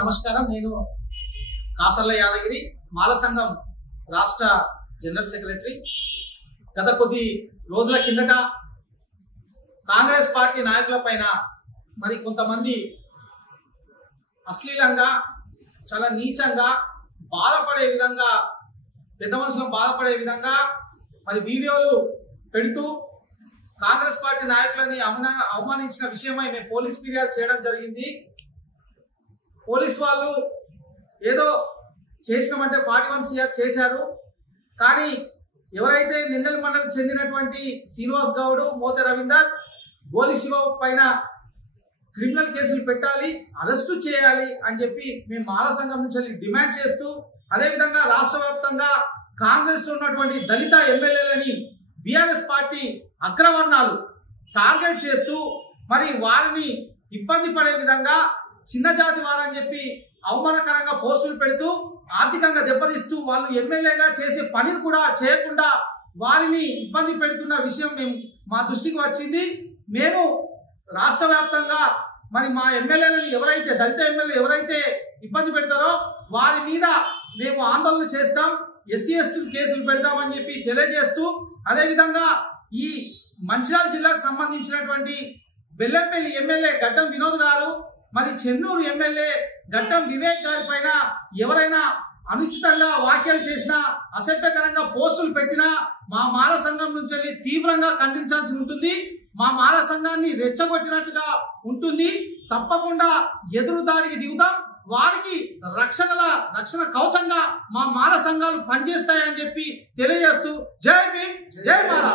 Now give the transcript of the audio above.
నమస్కారం. నేను కాసర్ల యాదగిరి మాల సంఘం రాష్ట్ర జనరల్ సెక్రటరీ. గత కొద్ది రోజుల కిందట కాంగ్రెస్ పార్టీ నాయకులపైన మరి కొంతమంది అశ్లీలంగా చాలా నీచంగా బాధపడే విధంగా పెద్ద మనుషులను బాధపడే విధంగా మరి వీడియోలు పెడుతూ కాంగ్రెస్ పార్టీ నాయకులని అవమానించిన విషయమై మేము పోలీస్ ఫిర్యాదు చేయడం జరిగింది. పోలీస్ వాళ్ళు ఏదో చేసినామంటే 41 CR చేశారు. కానీ ఎవరైతే నిందల్ మండలికి చెందినటువంటి శ్రీనివాస్ గౌడ్, మోతే రవీందర్, గోలి శివ పైన క్రిమినల్ కేసులు పెట్టాలి, అరెస్టు చేయాలి అని చెప్పి మేము మాల సంఘం నుంచి డిమాండ్ చేస్తూ, అదేవిధంగా రాష్ట్ర వ్యాప్తంగా కాంగ్రెస్ లో ఉన్నటువంటి దళిత ఎమ్మెల్యేలని బీఆర్ఎస్ పార్టీ అగ్రవర్ణాలు టార్గెట్ చేస్తూ మరి వారిని ఇబ్బంది పడే విధంగా చిన్న జాతి వారని చెప్పి అవమానకరంగా పోస్టులు పెడుతూ ఆర్థికంగా దెబ్బతీస్తూ వాళ్ళు ఎమ్మెల్యేగా చేసే పనిని కూడా చేయకుండా వారిని ఇబ్బంది పెడుతున్న విషయం మా దృష్టికి వచ్చింది. మేము రాష్ట్ర వ్యాప్తంగా మరి మా ఎమ్మెల్యేలను ఎవరైతే దళిత ఎమ్మెల్యే ఎవరైతే ఇబ్బంది పెడతారో వారి మీద మేము ఆందోళన చేస్తాం, SC ST కేసులు పెడతామని చెప్పి తెలియజేస్తూ, అదేవిధంగా ఈ మంచిర్యాల జిల్లాకు సంబంధించినటువంటి బెల్లంపల్లి ఎమ్మెల్యే గడ్డం వినోద్ గారు, మరి చెన్నూరు ఎమ్మెల్యే గడ్డం వివేక్ గారి పైన ఎవరైనా అనుచితంగా వ్యాఖ్యలు చేసినా, అసభ్యకరంగా పోస్టులు పెట్టినా మా మాల సంఘం నుంచి తీవ్రంగా ఖండించాల్సి ఉంటుంది. మా మాల సంఘాన్ని రెచ్చగొట్టినట్టుగా ఉంటుంది. తప్పకుండా ఎదురు దాడికి దిగుతాం. వారికి రక్షణ కవచంగా మా మాల సంఘాలు పనిచేస్తాయని చెప్పి తెలియజేస్తూ జై భీమ్, జై మాల.